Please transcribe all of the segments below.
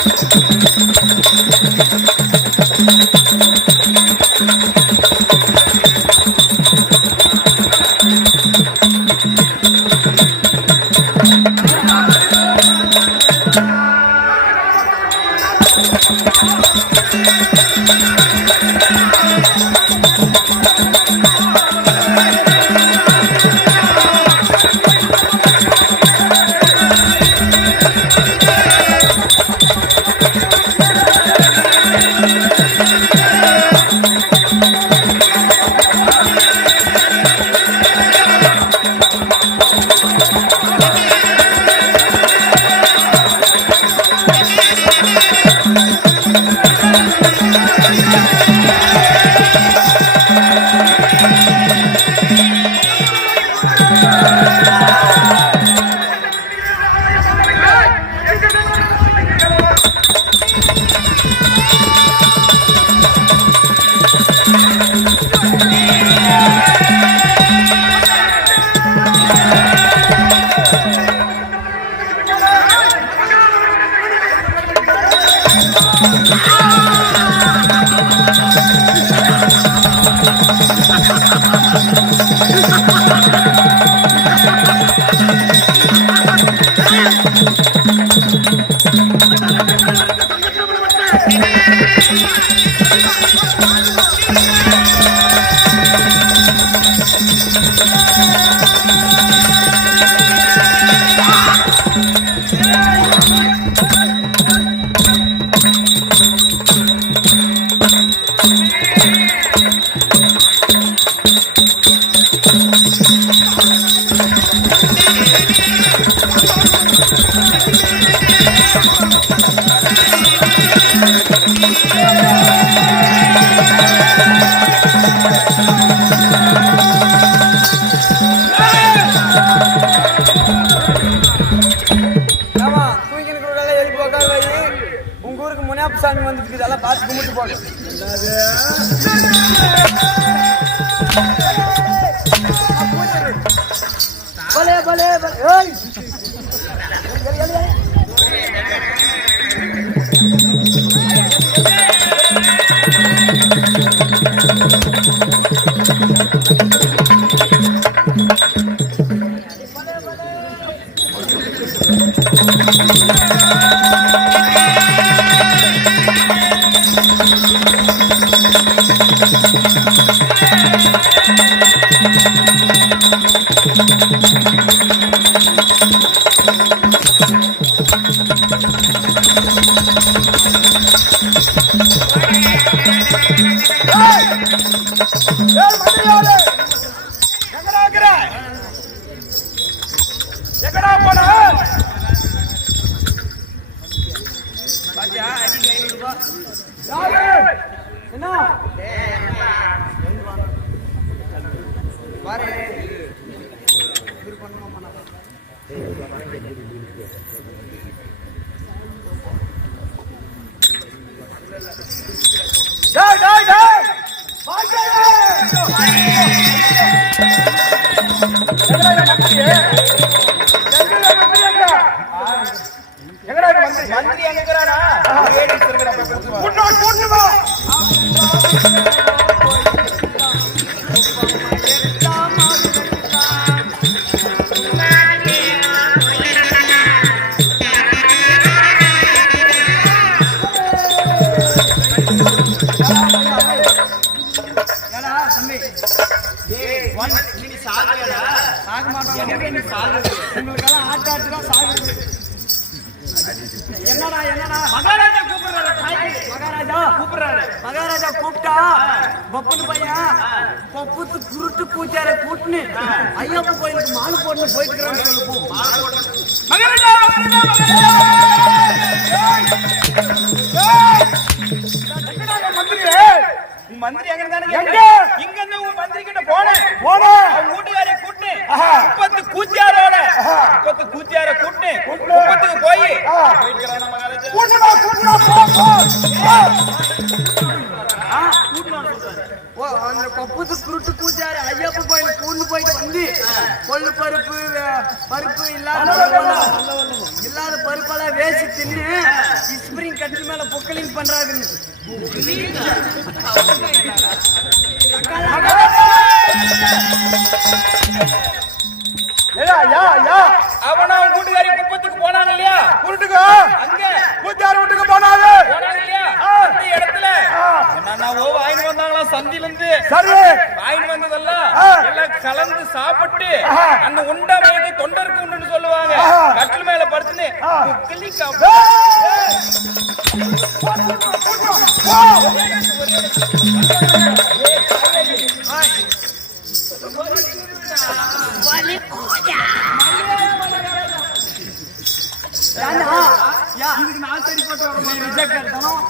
フフフフフ。சாக மாட்டோம். உங்களுக்கெல்லாம் ஆட்டு ஆட்டு தான் சாகுது என்னடா என்னடா? மகாராஜா கூப்பிடுறாரு. மகாராஜா கூப்பிடுறாரு. மகாராஜா கூப்பிட்டா? பப்புனு பையன் பப்புத்து குருட்டு பூச்சார கூட்டுன்னு ஐயப்ப கோயிலுக்கு மாலை போட்டு போயிட்டு இருக்கிறான்னு சொல்லு போ. மகாராஜா மந்திரி? எங்க இருந்து உன் மந்திரி கிட்ட போனேன். போனேன். அவன் வீட்டுக்காரை கூத்தியாரோட ஆஹா. முப்பத்து கூத்தியார கூட்டு. முப்பத்துக்கு போய். ஆ, ஓ அந்த பப்புத்து குருட்டு கூச்சாரு ஐயப்ப கோயில் கூண்டு போயிட்டு வந்து கொள்ளு பருப்பு பருப்பு இல்லாத இல்லாத பருப்பெல்லாம் வேசி தின்னு இஸ்பிரிங் கட்டில் மேல பொக்கலிங் யா அவன அவன் கூட்டுக்காரி குப்பத்துக்கு போனாங்க இல்லையா? உருட்டுக்கோ அங்க. கூத்தார் வீட்டுக்கு போனாங்க அந்த இடத்துல. என்னென்னவோ வாங்கி வந்தாங்களா சந்தில இருந்து சரி. வாங்கி வந்ததெல்லாம். எல்லாம் கலந்து சாப்பிட்டு. அந்த உண்டை வயது தொண்டருக்கு உண்டுன்னு சொல்லுவாங்க. கட்டில் மேல படுத்துன்னு. ரிஜெக்ட் எடுத்தோம்.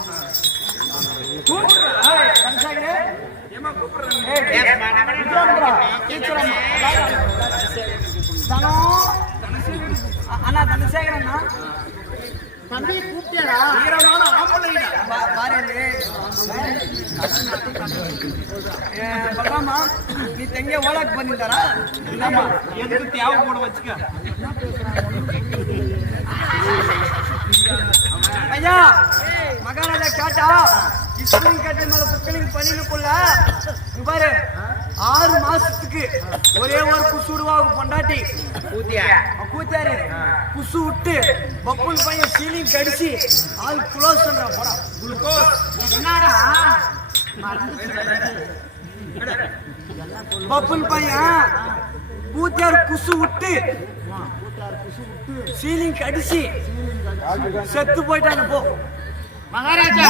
கூப்பிடுறா. தனசேகரே. ஏய், விக்ரம்டா, டீச்சரம்மா. தனோ. அண்ணா தனசேகரண்ணா தம்பி கூப்பிட்டியாடா வீரமான ஆம்பளைடா பாரு பகவாமா நீ தெங்க ஓலாக்கு பண்ணிட்டாரா இல்லம்மா எதுக்கு தேவை போட வச்சுக்க மகாராஜா கேட்டா இஸ்லிங் கட்டு மேல புக்கலிங் பண்ணினுக்குள்ள பாரு ஆறு மாசத்துக்கு ஒரே ஒரு குசு விடுவாங்க பொண்டாட்டி. கூத்தியாரு. குசு விட்டு பப்புல் பையன் சீலிங் கடிச்சு ஆள் குளோஸ் பண்ற படம் என்னடா? பப்புல் பையன் கூத்தியார் குசு விட்டு சீலிங் கடிச்சு செத்து போயிட்டாங்க போ. மகாராஜா.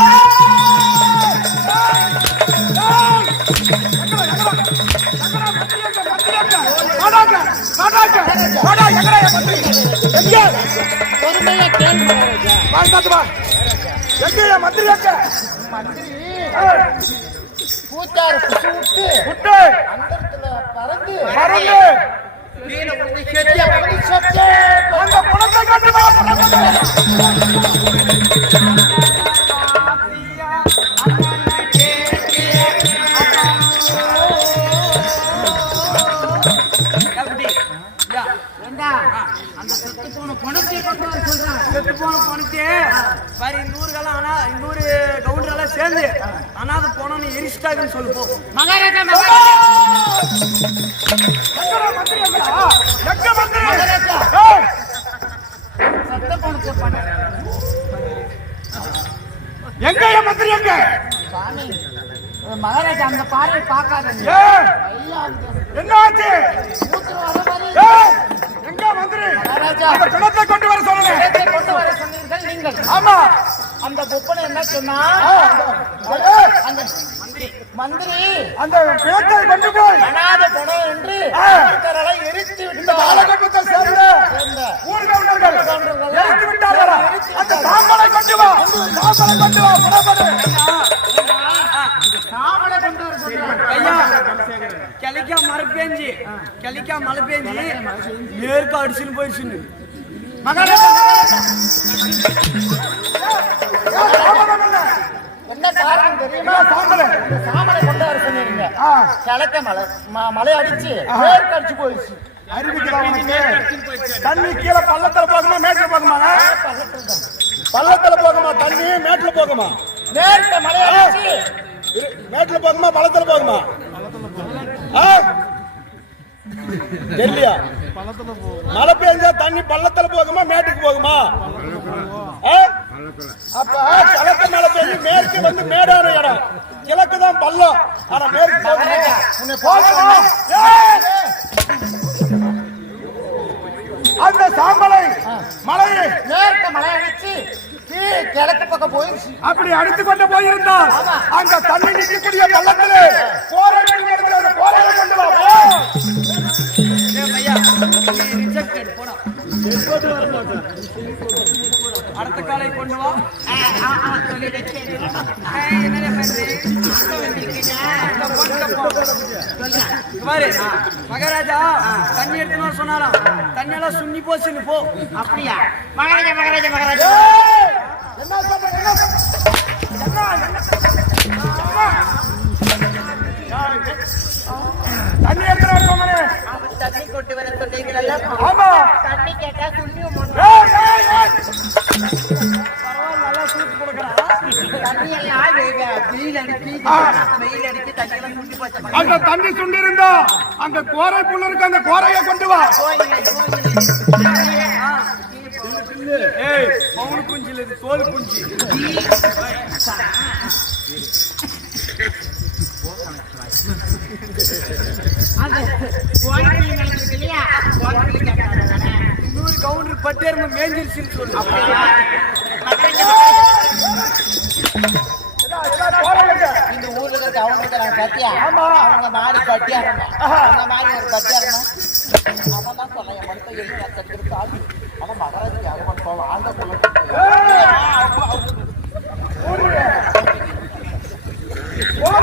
அந்தரத்துல பறந்து மறந்து, கீழே விழுந்து அப்படி செத்து அந்த பணத்தை பணத்தை செத்து போன பணத்தை கொண்டு செத்து போன ஆனா இன்னூறு கவுண்டர் எல்லாம் சேர்ந்து அனாத போனோம்னு எரிச்சிட்டாங்கன்னு சொல்லு போ மகாராஜா. மகாராஜா அந்த பார்வை பார்க்காதீங்க. ஏய், ஐயா, அந்த என்ன ஆச்சு? மூத்திர வர மாதிரி ஏய், எங்க மந்திரி? அந்த பிணத்தை கொண்டு வர கொண்டு வர சொன்னீர்கள் நீங்கள். ஆமா. அந்த பொப்பனை என்ன சொன்னா? அந்த மந்திரி அந்த பிணத்தை கொண்டு போய். அனாத பணம் என்று எரித்து இந்த காலகட்டத்தை சேர்ந்த சேர்ந்த ஊர் கவுண்டர்கள் எரித்து விட்டார்களா? அந்த சாம்பலை கொண்டு வா. சாம்பலை கொண்டு வா. புறப்படு சாமனை கொண்டு வர சொல்றாங்க ஐயா கிளைக்கா மழை பேஞ்சு. கிளைக்கா மழை பேஞ்சு. நேருக்கு அடிச்சுன்னு போயிடுச்சுன்னு என்ன? காரணம் தெரியுமா என்ன சாம்பலை? இந்த சாமனை கொண்டு வர சொன்னீங்க கிழக்க மலை மலை அடிச்சு வேர்க்கு அடிச்சு போயிடுச்சு அறிவிக்குதா உனக்கு? தண்ணி கீழே பள்ளத்துல போகுமா மேட்டுல போகுமா பள்ளத்துல போகுமா தண்ணி மேட்டுல போகுமா? மேற்க மலை அடிச்சு. இரு, மேட்டுல போகுமா பள்ளத்துல போகுமா? தெரியலையா மழை பெஞ்சா தண்ணி பள்ளத்துல போகுமா மேட்டுக்கு போகுமா? அப்ப கிழக்கு மழை பெஞ்சு மேற்கு வந்து மேடான இடம். கிழக்கு தான் பள்ளம். ஆனா மேற்கு! அந்த சாம்பலை மலையை மேற்க மலை அடிச்சு கீழே கிழக்கு பக்கம் போயிடுச்சு அப்படி அடித்து கொண்டு போயிருந்தால் அங்க தண்ணி நிற்கக்கூடிய பள்ளத்திலே போராடி அடுத்த காலை கொண்டு வா. மகாராஜா தண்ணி எடுத்துன்னு சொன்னாராம் தண்ணியெல்லாம் சுண்ணி போச்சுன்னு போ. அப்படியா? மகாராஜா மகாராஜா மகாராஜா! என்ன சொல்ற? என்ன சொல்ற? என்ன? என்ன? தண்ணி எடுத்துட்டு வர சொன்னனே. தண்ணி கொண்டு வர சொன்னீங்களா ஆமா. தண்ணி கேட்டா மகா. அந்த தண்ணி சுண்டிருந்தா அந்த கோரை புல்லு இருக்கு அந்த கோரையை கொண்டு வா. ஏய் பவுன் குஞ்சு இல்ல இது தோல் குஞ்சு அந்த கோயிலுக்கு நடந்திருக்கு இல்லையா கோயிலுக்கு கேட்டாங்க இன்னொரு கவுண்டர் பட்டேர்ம மேஞ்சிருச்சுன்னு சொல்லு இந்த ஊர்ல இருக்க அவங்க பத்தியா அவங்க மாறி பட்டியாரமா அவங்க மாறி ஒரு பட்டியாரமா அவன் தான் சொல்ல என் மனத்தை எழுதி கத்துக்கிட்டு ஆளு அவன் மகராஜி அவன் போவான் ஆண்ட கொள்ள பட்டியாரமே வேண்டிச்சாங்க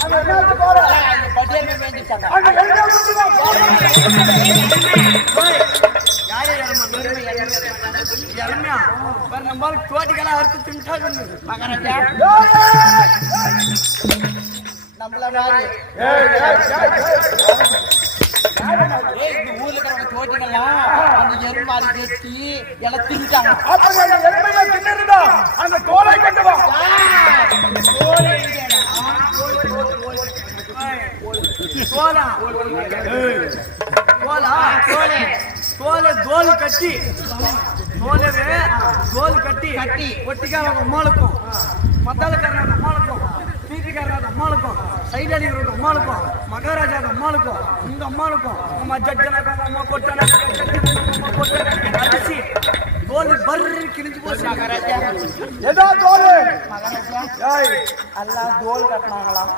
யாரே இறமையா பாரு நம்ம தோட்டிக்கெல்லாம் அறுத்து தின்ட்டா நம்மள இந்த ஊர்ல இருக்கிறவங்க அந்த எருமாடி வெட்டி எல்லாம் அந்த தோலை தோலா தோலா தோலே தோலை தோல் கட்டி. தோலவே தோல் கட்டி. கட்டி. ஒட்டிக்கார அம்மாளுக்கும் மத்தாளக்காரன் அம்மாளுக்கும் பீட்டிக்காரன் அம்மாளுக்கும் அடிக்கிறவங்க அம்மாளுக்கும் மகாராஜா அம்மாளுக்கும் உங்க அம்மாளுக்கும். அம்மா ஜட்ஜனாக்க அம்மா கொட்டான அம்மா கொட்டான அடிச்சு தோல் பர்ரு கிழிஞ்சு போச்சு. மகாராஜா. மகாராஜா எல்லாம் தோல் கட்டினாங்களாம்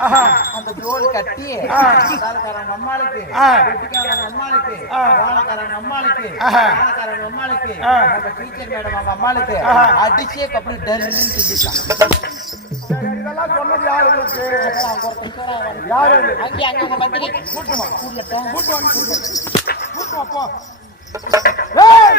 அந்த தோல் கட்டி தாலக்காரங்க அம்மாளுக்கு வெட்டிக்காரங்க அம்மாளுக்கு வாழைக்காரங்க அம்மாளுக்கு வாழைக்காரங்க அம்மாளுக்கு நம்ம டீச்சர் மேடம் அவங்க அம்மாளுக்கு அடிச்சே அப்படி டர்ன்னு செஞ்சுட்டான் இதெல்லாம் சொன்னது யாரு உங்களுக்கு. யாரு? அங்கே அங்க உங்க கூட்டுமா போ. ஏய்!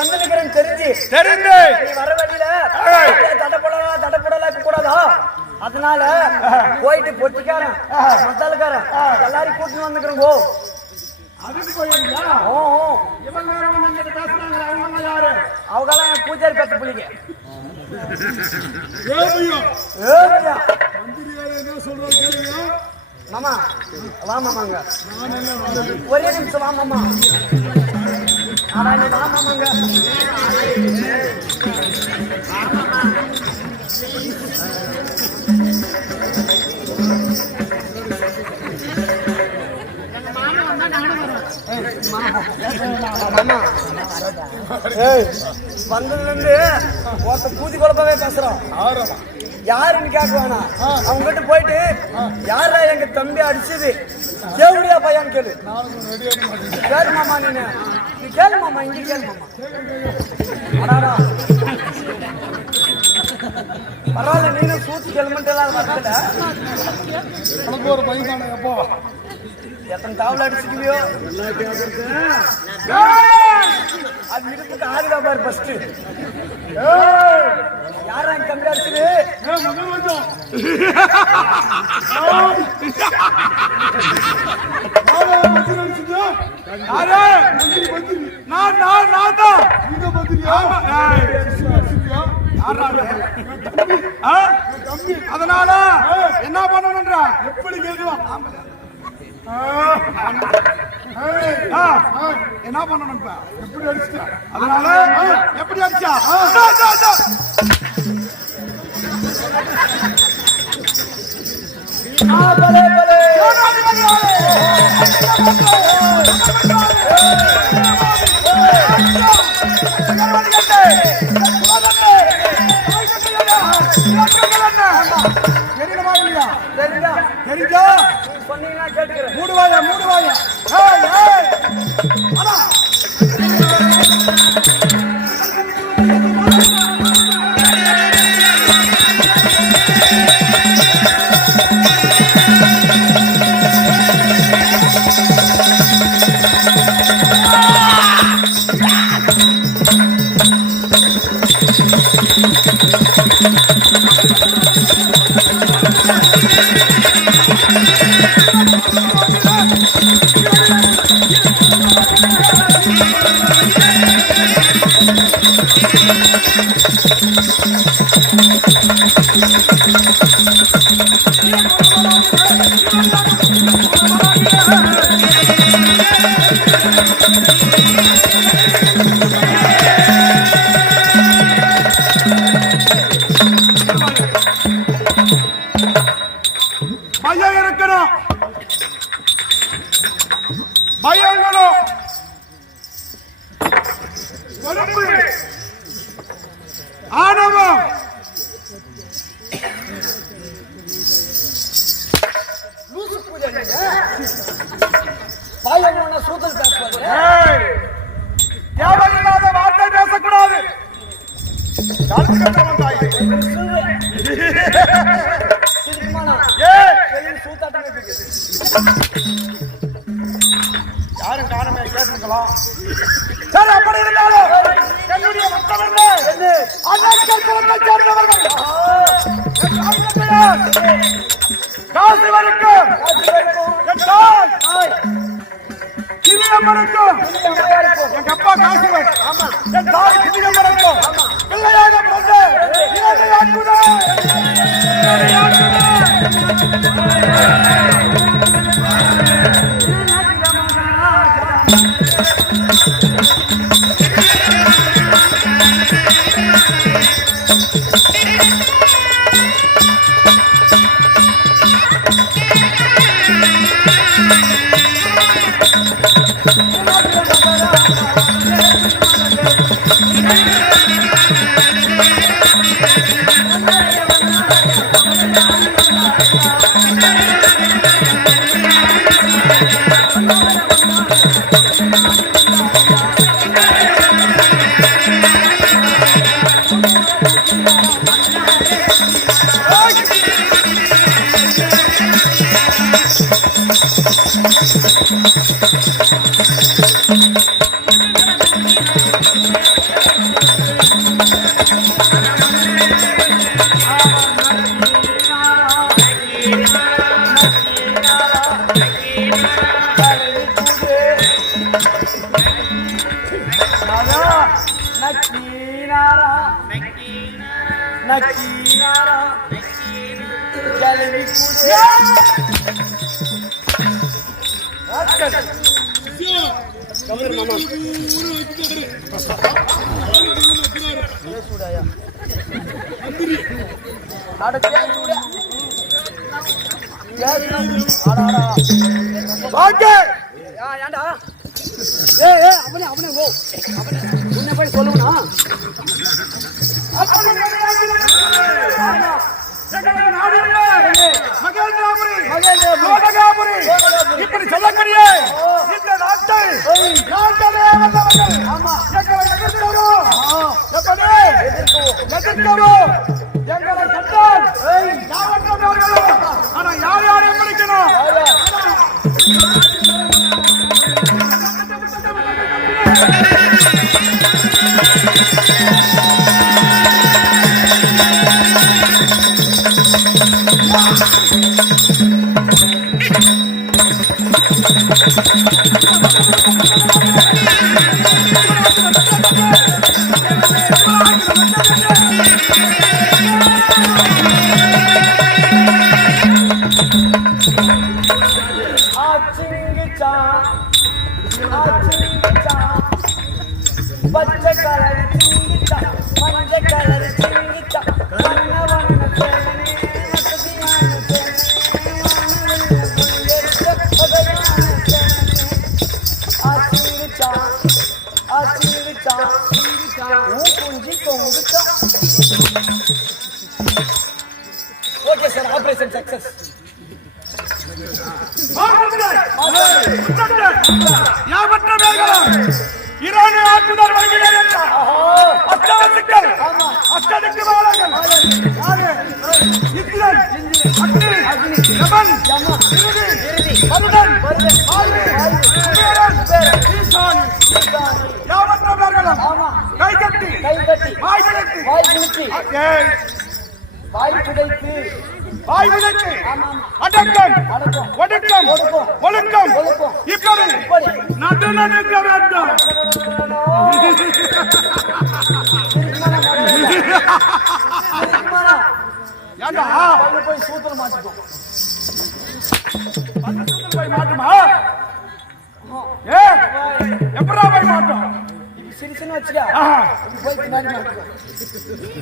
நீ வந்து நிக்கிறேன்னு தெரிஞ்சு. நீ வர வழியில ஏய். தடப்படலாம் தடப்படலாம் கூடாதா? அதனால போயிட்டு பொட்டிக்காரன் மத்தாளுக்காரன் எல்லாரையும் கூட்டிட்டு வந்துக்கிறோம் ஓ அதுக்கு போயிருந்தா? ஓ ஓ. இவங்க வேற ஒண்ணு இங்கிட்ட பேசுறாங்க அவங்க யாரு? அவங்கெல்லாம் என் பூஜாரி பத்து புள்ளிங்க. மாமா வா மாமாங்க. நான் என்ன வாடகை ஒரே நிமிஷம் வா மாமா ஏய் வந்ததுல இருந்து ஒருத்த பூதி குழப்பவே பேசுறான். ஆரமா யாருன்னு கேட்க அவங்க கிட்ட போயிட்டு யாரா எங்க தம்பி அடிச்சது? தேவடியா பையன் கேளு. நாளைக்கு ரெடி நீ கேளு மாமா இங்க கேளு மாமா பரவாயில்ல நீனும் சூத்து ஹெல்மெட் எல்லாம் வரல உனக்கு ஒரு பையன் எப்போ எத்தனை தாவல அடிச்சுக்கலையோ அது இடுப்புக்கு ஆகுதா பாரு ஃபர்ஸ்ட் யாரா எங்க தம்பி அடிச்சது? ஏன் நான் நான் தான் நீங்க தம்பி அதனால என்ன பண்ணணும்ன்றா? எப்படி கேட்கலாம் என்ன பண்ணணும் எப்படி அடிச்சா? அதனால எப்படி அடிச்சா பலே பலே தெரியுமா இல்லையா? தெரியுதா தெரிஞ்சா? மூடுவாயா மூடுவாயா? Thank you. யாரும் காணமே கேட்டுக்கலாம் சரி அப்படி இருந்தாலும் என்னுடைய மற்றவர்கள் அண்ணாக்கள் குலத்தை சேர்ந்தவர்கள் காசு வரைக்கும் என் தாய் அவனே அவனே ஓ. அவனே உன்னை போய் சொல்லுவனா இப்படி சொல்லக்கூடிய இந்த நாட்டை நாட்டவே வந்தவர்கள். எங்களை எதிர்க்கவும், எப்படி? எதிர்க்கவும், எங்களை ஊக்குஞ்சி கொங்குக்கா ஓகே சார் ஆபரேஷன் சக்சஸ். யாவற்ற வேகலாம் இரானு ஆட்டுதல் வருகிறேன் என்றார் அஷ்டவத்துக்கள் அஷ்டதிக்கு அக்னி வாய் விளக்கு வாய் ஏய், வாய் விளக்கு அடக்கம். ஒடுக்கம். ஒழுக்கம். இப்படி. இப்படி. நடுநடுங்க வேண்டும். ஏண்டா? போய் சூத்திர மாட்டிக்கும் பக்கத்துல போய் மாட்டுமா? ஏ? எப்படா போய் மாட்டோம்? சிரிச்சுன்னு வச்சுக்கா. போய் பின்னாடி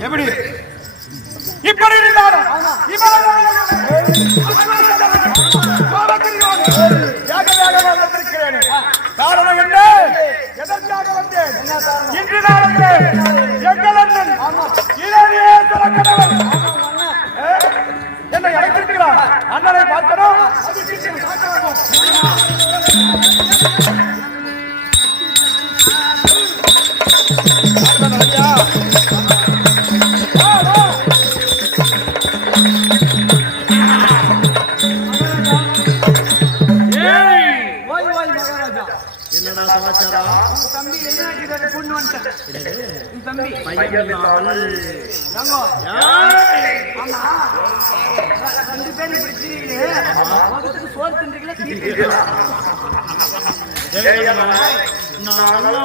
எப்படி? இப்படி இருந்தாலும் காரணம் என்ன எதற்காக வந்தேன்? இன்று நாளே எங்கள் அண்ணன் இளநீர் జయ జయ నారాయణ